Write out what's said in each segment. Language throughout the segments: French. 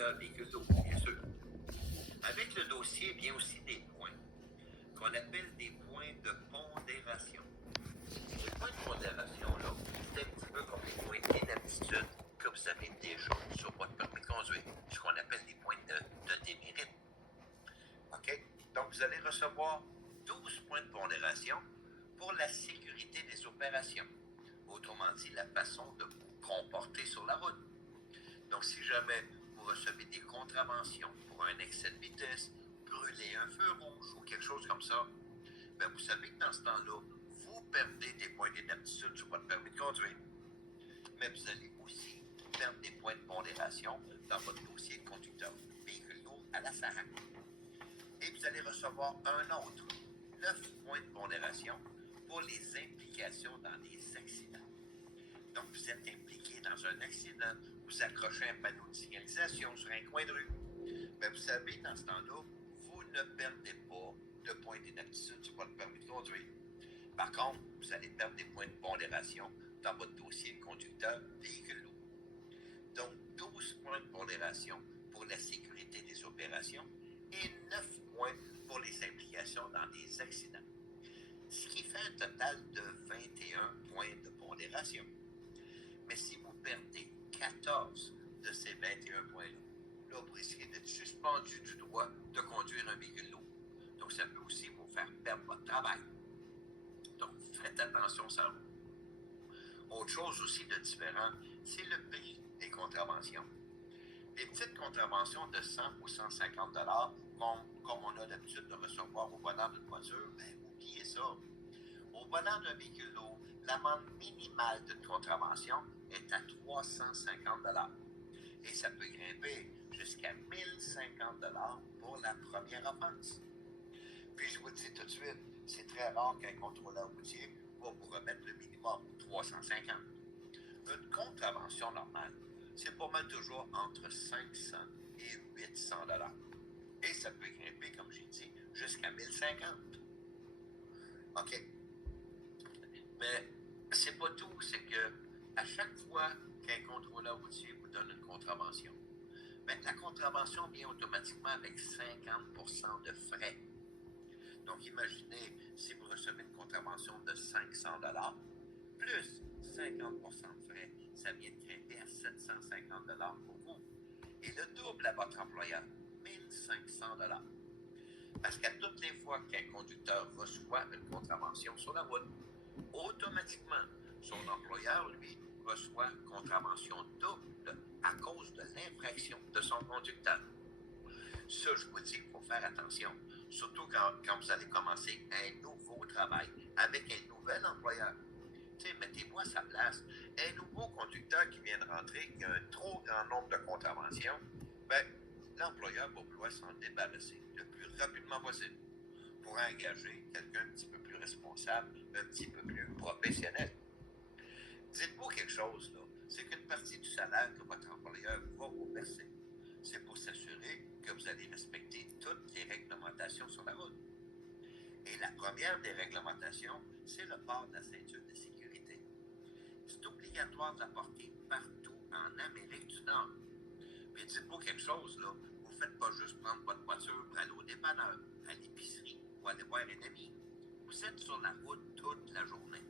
conducteur véhicule lourd, bien sûr. Avec le dossier vient aussi des points qu'on appelle des points de pondération. Les points de pondération, là, c'est un petit peu comme les points d'inaptitude que vous avez déjà sur votre permis de conduire, ce qu'on appelle des points de démérite. OK? Donc, vous allez recevoir 12 points de pondération pour la sécurité des opérations. Autrement dit, la façon de vous comporter sur la route. Donc, si jamais vous recevez des contraventions pour un excès de vitesse, brûler un feu rouge ou quelque chose comme ça, bien, vous savez que dans ce temps-là, vous perdez des points d'inaptitude sur votre permis de conduire. Mais vous allez aussi perdre des points de pondération dans votre dossier de conducteur véhicule lourd à la SARAC. Et vous allez recevoir un autre, 9 points de pondération pour les implications dans des accidents. Donc, vous êtes impliqué dans un accident, vous accrochez un panneau de signalisation sur un coin de rue. Bien, vous savez, dans ce temps-là, vous ne perdez pas de points d'inaptitude sur votre permis de conduire. Par contre, vous allez perdre des points de pondération dans votre dossier de conducteur véhicule lourd. Donc, 12 points de pondération pour la sécurité des opérations et 9 points pour les implications dans des accidents. Ce qui fait un total de 21 points de pondération. Mais si vous perdez 14 de ces 21 points-là, là, vous risquez d'être suspendu du droit de conduire un véhicule lourd. Donc, ça peut aussi vous faire perdre votre travail. Donc, faites attention, ça. Autre chose aussi de différent, c'est le prix des contraventions. Les petites contraventions de 100 ou 150 comme on a l'habitude de recevoir au volant d'une voiture, bien, oubliez ça. Au volant d'un véhicule lourd, l'amende minimale d'une contravention est à 350 et ça peut grimper jusqu'à 1050 pour la première offense. Puis je vous le dis tout de suite, c'est très rare qu'un contrôleur routier va vous remettre le minimum, 350. Une contravention normale, c'est pas mal toujours entre 500 et 800 et ça peut grimper, comme j'ai dit, jusqu'à 1050. OK. Mais c'est pas tout, c'est que à chaque fois qu'un contrôleur routier vous donne une contravention, bien, la contravention vient automatiquement avec 50% de frais. Donc, imaginez, si vous recevez une contravention de 500 plus 50% de frais, ça vient de grimper à 750 pour vous. Et le double à votre employeur, 1500 Parce qu'à toutes les fois qu'un conducteur reçoit une contravention sur la route, automatiquement, son employeur, lui, reçoit une contravention double à cause de l'infraction de son conducteur. Ça, je vous dis qu'il faut faire attention, surtout quand vous allez commencer un nouveau travail avec un nouvel employeur. Mettez-moi à sa place. Un nouveau conducteur qui vient de rentrer, qui a un trop grand nombre de contraventions, ben, l'employeur va vouloir s'en débarrasser le plus rapidement possible pour engager quelqu'un un petit peu plus responsable, un petit peu plus professionnel. Dites-vous quelque chose, là, c'est qu'une partie du salaire que votre employeur va vous verser, c'est pour s'assurer que vous allez respecter toutes les réglementations sur la route. Et la première des réglementations, c'est le port de la ceinture de sécurité. C'est obligatoire de la porter partout en Amérique du Nord. Mais dites-vous quelque chose, là, vous ne faites pas juste prendre votre voiture pour aller au dépanneur, à l'épicerie ou aller voir un ami. Vous êtes sur la route toute la journée.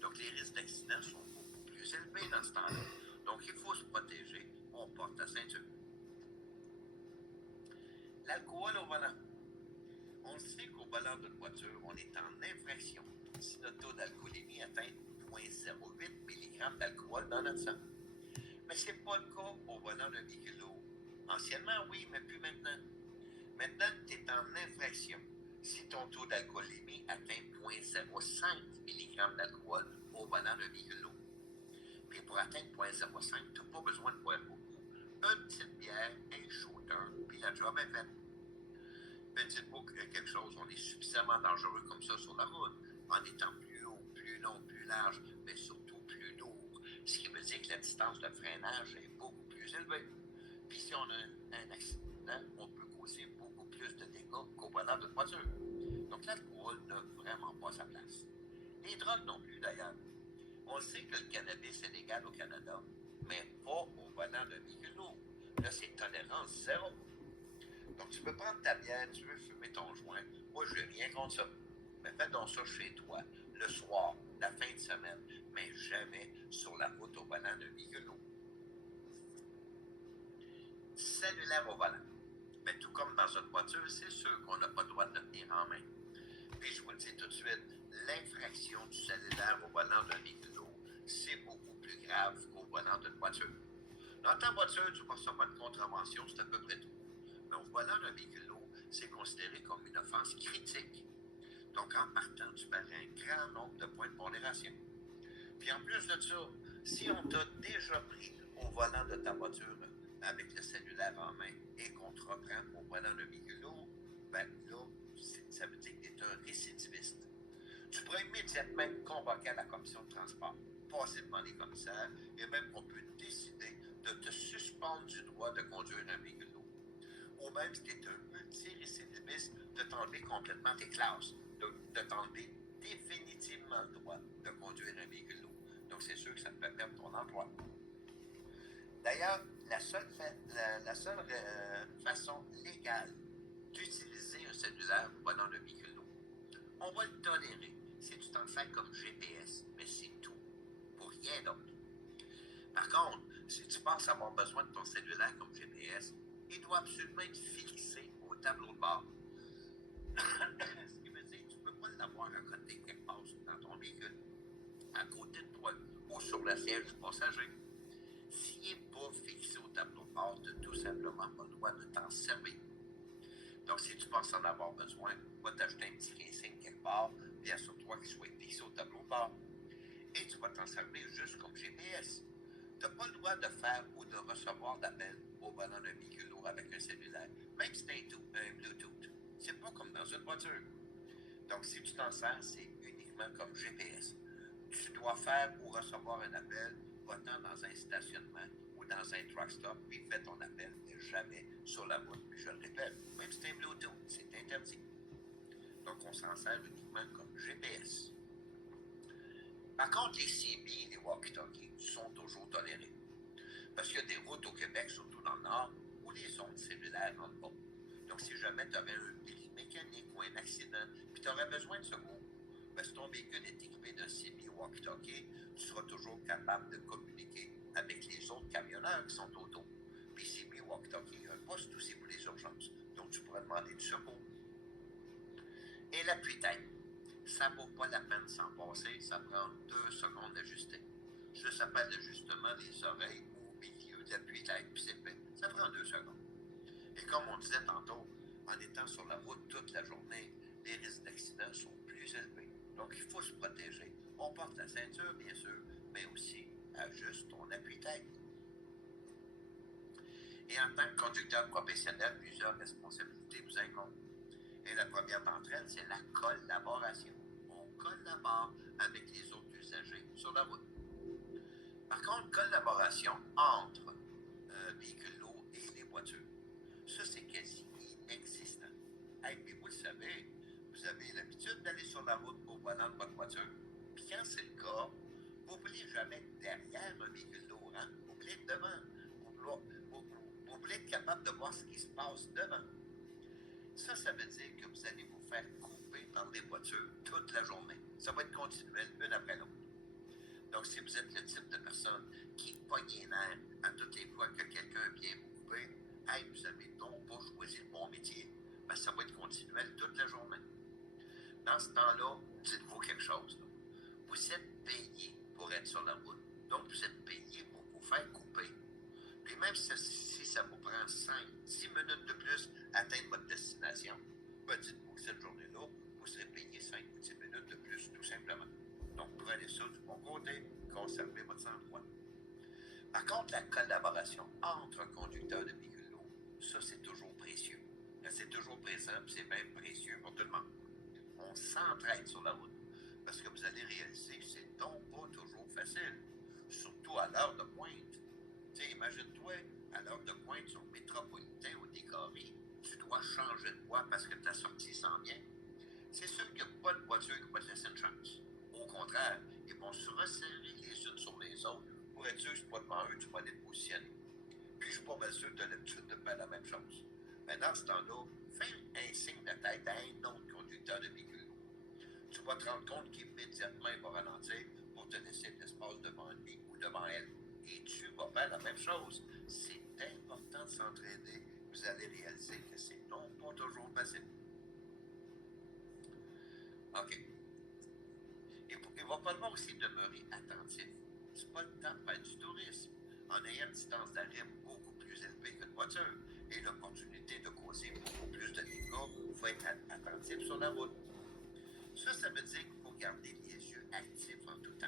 Donc, les risques d'accident sont beaucoup plus élevés dans ce temps-là. Donc, il faut se protéger, on porte la ceinture. L'alcool au volant. On sait qu'au volant d'une voiture, on est en infraction si notre taux d'alcoolémie atteint 0,08 mg d'alcool dans notre sang. Mais ce n'est pas le cas au volant d'un véhicule lourd. Anciennement, oui, mais plus maintenant. Maintenant, tu es en infraction si ton taux d'alcoolémie atteint 0,05 mg d'alcool au volant d'un véhicule lourd. Puis pour atteindre 0,05, tu n'as pas besoin de boire beaucoup. Une petite bière, un shooter, puis la job est faite. Mais dites-vous quelque chose, on est suffisamment dangereux comme ça sur la route, en étant plus haut, plus long, plus large, mais surtout plus lourd. Ce qui veut dire que la distance de freinage est beaucoup plus élevée. Puis si on a un accident, on peut causer beaucoup plus de dégâts qu'au volant d'une voiture. Donc l'alcool n'a vraiment pas sa place. Les drogues non plus d'ailleurs. On sait que le cannabis est légal au Canada, mais pas au volant d'un véhicule lourd. là, c'est tolérance zéro. Donc, tu peux prendre ta bière, tu veux fumer ton joint. Moi, je n'ai rien contre ça. Mais fais donc ça chez toi, le soir, la fin de semaine, mais jamais sur la route au volant d'un véhicule. Cellulaire au volant. Mais tout comme dans une voiture, c'est sûr qu'on n'a pas le droit de le tenir en main. Puis je vous le dis tout de suite, l'infraction du cellulaire au volant d'un véhicule, c'est beaucoup plus grave qu'au volant d'une voiture. Dans ta voiture, tu vas recevoir une contravention, c'est à peu près tout. Mais au volant d'un véhicule, c'est considéré comme une offense critique. Donc, en partant, tu perds un grand nombre de points de pondération. Puis en plus de ça, si on t'a déjà pris au volant de ta voiture avec le cellulaire en main et qu'on te reprend au volant d'un véhicule, ben là, ça veut dire que tu es un récidiviste. Tu pourrais immédiatement être convoqué à la commission de transport, passer devant les commissaires, et même qu'on peut décider de te suspendre du droit de conduire un véhicule. Ou même si tu es un multirécidiviste, de t'enlever complètement tes classes, de t'enlever définitivement le droit de conduire un véhicule lourd. Donc, c'est sûr que ça te peut perdre ton emploi. D'ailleurs, la seule façon légale d'utiliser un cellulaire au volant d'un véhicule lourd, on va le tolérer si tu t'en sers comme GPS, mais c'est tout, pour rien d'autre. Par contre, si tu penses avoir besoin de ton cellulaire comme GPS, il doit absolument être fixé au tableau de bord. Ce qui veut dire que tu ne peux pas l'avoir à côté quelque part dans ton véhicule, à côté de toi ou sur le siège du passager. S'il n'est pas fixé au tableau de bord, tu n'as tout simplement pas le droit de t'en servir. Donc, si tu penses en avoir besoin, va t'acheter un petit casing quelque part, puis assure-toi qu'il soit fixé au tableau de bord. Et tu vas t'en servir juste comme GPS. Tu n'as pas le droit de faire ou de recevoir d'appels au volant d'un véhicule lourd avec un cellulaire, même si c'est un Bluetooth. C'est pas comme dans une voiture. Donc, si tu t'en sers, c'est uniquement comme GPS. Tu dois faire ou recevoir un appel, va-t'en dans un stationnement ou dans un truck stop, puis fais ton appel, mais jamais sur la route. Puis je le répète, même si c'est un Bluetooth, c'est interdit. Donc, on s'en sert uniquement comme GPS. Par contre, les CB et les walkie-talkies sont toujours tolérés. Parce qu'il y a des routes au Québec, surtout dans le Nord, où les ondes cellulaires rentrent pas. Donc, si jamais tu avais un bris mécanique ou un accident, puis tu aurais besoin de secours, ben, si ton véhicule est équipé d'un CB walkie-talkie, tu seras toujours capable de communiquer avec les autres camionneurs qui sont autour. Puis CB walkie-talkie, il y a un poste aussi pour les urgences. Donc, tu pourras demander du secours. Et l'appui-tête. Ça ne vaut pas la peine de s'en passer, ça prend 2 secondes d'ajuster. Ça s'appelle l'ajustement des oreilles au milieu de l'appui-tête, puis c'est fait. Ça prend 2 secondes. Et comme on disait tantôt, en étant sur la route toute la journée, les risques d'accident sont plus élevés. Donc, il faut se protéger. On porte la ceinture, bien sûr, mais aussi ajuste ton appui-tête. Et en tant que conducteur professionnel, plusieurs responsabilités vous incombent. Et la première d'entre elles, c'est la collaboration. On collabore avec les autres usagers sur la route. Par contre, collaboration entre véhicules lourds et les voitures, ça, c'est quasi inexistant. Hey, puis vous le savez, vous avez l'habitude d'aller sur la route au volant de votre voiture. Puis quand c'est le cas, vous n'oubliez jamais derrière un véhicule lourd, hein? Vous voulez être devant. Vous voulez être capable de voir ce qui se passe devant. Ça veut dire que vous allez vous faire couper par des voitures toute la journée. Ça va être continuel, une après l'autre. Donc, si vous êtes le type de personne qui pogne les nerfs à toutes les fois que quelqu'un vient vous couper, hey, vous n'avez donc pas choisi le bon métier. Ben, ça va être continuel toute la journée. Dans ce temps-là, dites-vous quelque chose. Là. Vous êtes payé pour être sur la route. Donc, vous êtes payé pour vous faire couper. Puis même si ça vous prend 5-10 minutes de plus à atteindre votre destination, ben dites-vous que cette journée-là, vous serez payé 5 ou 10 minutes de plus, tout simplement. Donc, prenez ça du bon côté, conservez votre sang-froid. Par contre, la collaboration entre un conducteur de véhicule lourd, ça, c'est toujours précieux. C'est toujours présent, puis c'est même précieux pour tout le monde. On s'entraide sur la route, parce que vous allez réaliser que c'est donc pas toujours facile, surtout à l'heure de pointe. Tu sais, imagine-toi, à l'heure de pointe sur le métropolitain ou des carrés, tu dois changer de voie parce que ta sortie s'en vient. C'est sûr qu'il n'y a pas de voiture qui va te laisser une chance. Au contraire, ils vont se resserrer les unes sur les autres pour être sûr que c'est pas devant eux, tu vas aller te positionner. Puis je pas mal sûr que tu as l'habitude de faire la même chose. Mais dans ce temps-là, fais un signe de tête à un autre conducteur de véhicule. Tu vas te rendre compte qu'immédiatement, il va ralentir pour te laisser de l'espace devant lui ou devant elle. Et tu vas faire la même chose. C'est important de s'entraîner. Vous allez réaliser que c'est non pas toujours facile. OK. Il va falloir aussi demeurer attentif. C'est pas le temps de faire du tourisme. En ayant une distance d'arrêt beaucoup plus élevée que de voiture et l'opportunité de causer beaucoup plus de dégâts, il faut être attentif sur la route. Ça veut dire qu'il faut garder les yeux actifs en tout temps.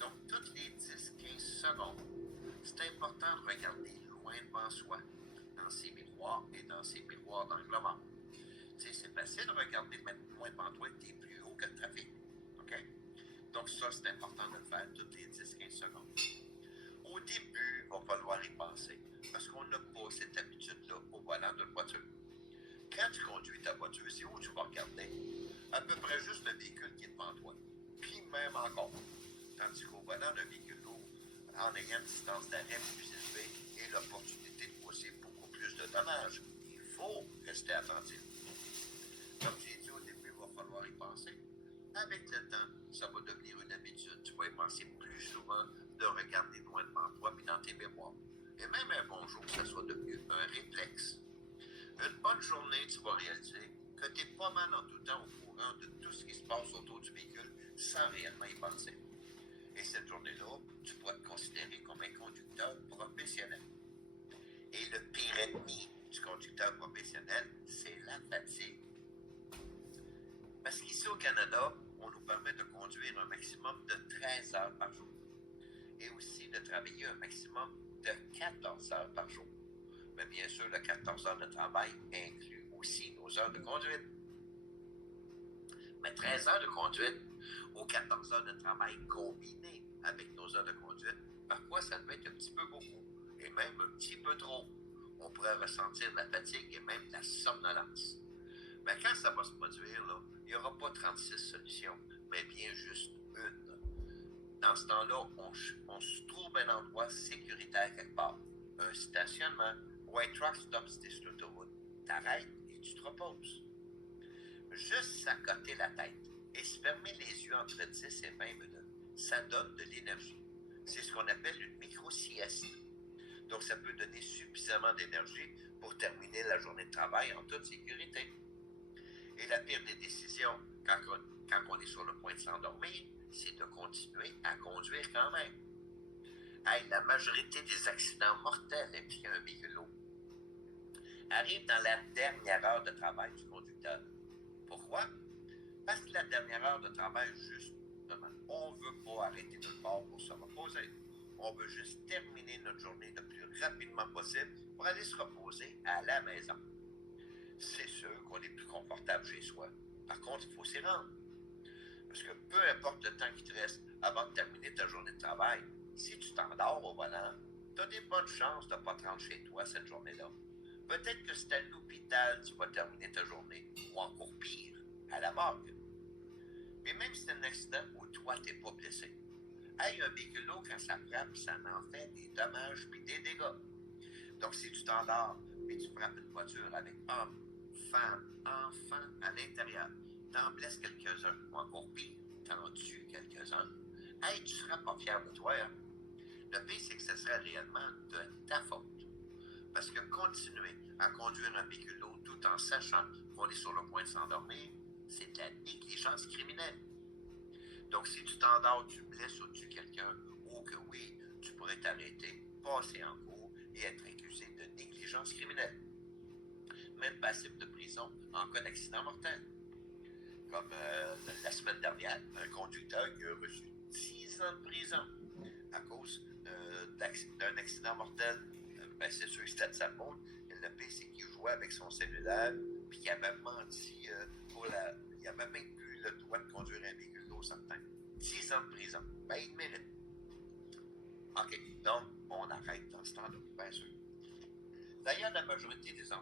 Donc, toutes les 10-15 secondes, c'est important de regarder loin devant soi, dans ses miroirs et dans ses miroirs d'angle mort. C'est facile de regarder loin devant toi et t'es plus haut que le trafic. OK? Donc, ça, c'est important de le faire toutes les 10-15 secondes. Au début, il va falloir y penser, parce qu'on n'a pas cette habitude-là au volant d'une voiture. Quand tu conduis ta voiture, c'est où tu vas regarder? À peu près juste le véhicule qui est devant toi. Puis même encore. Tandis qu'au volant d'un véhicule lourd, en ayant une distance d'arrêt plus élevée et l'opportunité de causer beaucoup plus de dommages, il faut rester attentif. Comme j'ai dit au début, il va falloir y penser. Avec le temps, ça va devenir une habitude. Tu vas y penser plus souvent de regarder loin devant toi puis dans tes mémoires. Et même un bon jour, ça soit devenu un réflexe. Une bonne journée, tu vas réaliser que tu es pas mal en tout temps au courant de tout ce qui se passe autour du véhicule sans réellement y penser. Et cette journée-là, tu pourras te considérer comme un conducteur professionnel. Et le pire ennemi du conducteur professionnel, c'est la fatigue. Parce qu'ici au Canada, on nous permet de conduire un maximum de 13 heures par jour. Et aussi de travailler un maximum de 14 heures par jour. Mais bien sûr, le 14 heures de travail inclut aussi nos heures de conduite. Mais 13 heures de conduite ou 14 heures de travail combinées avec nos heures de conduite, parfois ça devait être un petit peu beaucoup et même un petit peu trop. On pourrait ressentir la fatigue et même la somnolence. Mais quand ça va se produire, là, il n'y aura pas 36 solutions, mais bien juste une. Dans ce temps-là, on se trouve un endroit sécuritaire quelque part. Un stationnement ou un truck stop si t'es sur l'autoroute. T'arrêtes et tu te reposes. Juste s'accoter la tête et se fermer les yeux entre 10 et 20 minutes, ça donne de l'énergie. C'est ce qu'on appelle une micro-sieste. Donc, ça peut donner suffisamment d'énergie pour terminer la journée de travail en toute sécurité. Et la pire des décisions, quand on est sur le point de s'endormir, c'est de continuer à conduire quand même. Hey, la majorité des accidents mortels impliquant un véhicule lourd arrivent dans la dernière heure de travail du conducteur. Pourquoi? Parce que la dernière heure de travail, justement, on ne veut pas arrêter notre corps pour se reposer. On veut juste terminer notre journée le plus rapidement possible pour aller se reposer à la maison. C'est sûr qu'on est plus confortable chez soi. Par contre, il faut s'y rendre. Parce que peu importe le temps qui te reste avant de terminer ta journée de travail, si tu t'endors au volant, tu as des bonnes chances de ne pas te rendre chez toi cette journée-là. Peut-être que c'est à l'hôpital que tu vas terminer ta journée, ou encore pire, à la morgue. Mais même si c'est un accident où toi, tu n'es pas blessé, hey, un véhicule lourd, quand ça frappe, ça en fait des dommages puis des dégâts. Donc, si tu t'endors et tu frappes une voiture avec homme, femme, enfant à l'intérieur, t'en blesses quelques-uns, ou encore pire, t'en tues quelques-uns, hey, tu seras pas fier de toi. Hein? Le pire, c'est que ce serait réellement de ta faute. Parce que continuer à conduire un véhicule lourd tout en sachant qu'on est sur le point de s'endormir, c'est de la négligence criminelle. Donc, si tu t'endors, tu blesses ou tues quelqu'un, ou que oui, tu pourrais t'arrêter, passer en cours et être accusé de négligence criminelle. Même passible de prison en cas d'accident mortel. Comme la semaine dernière, un conducteur qui a reçu 10 ans de prison à cause d'un accident mortel. C'est sûr que c'était de sa faute. Le pire, c'est qu'il jouait avec son cellulaire, puis qu'il avait menti il avait même plus le droit de conduire un véhicule lourd certain. 10 ans de prison. Ben, il mérite. OK, donc, on arrête dans ce temps-là, bien sûr. D'ailleurs, la majorité des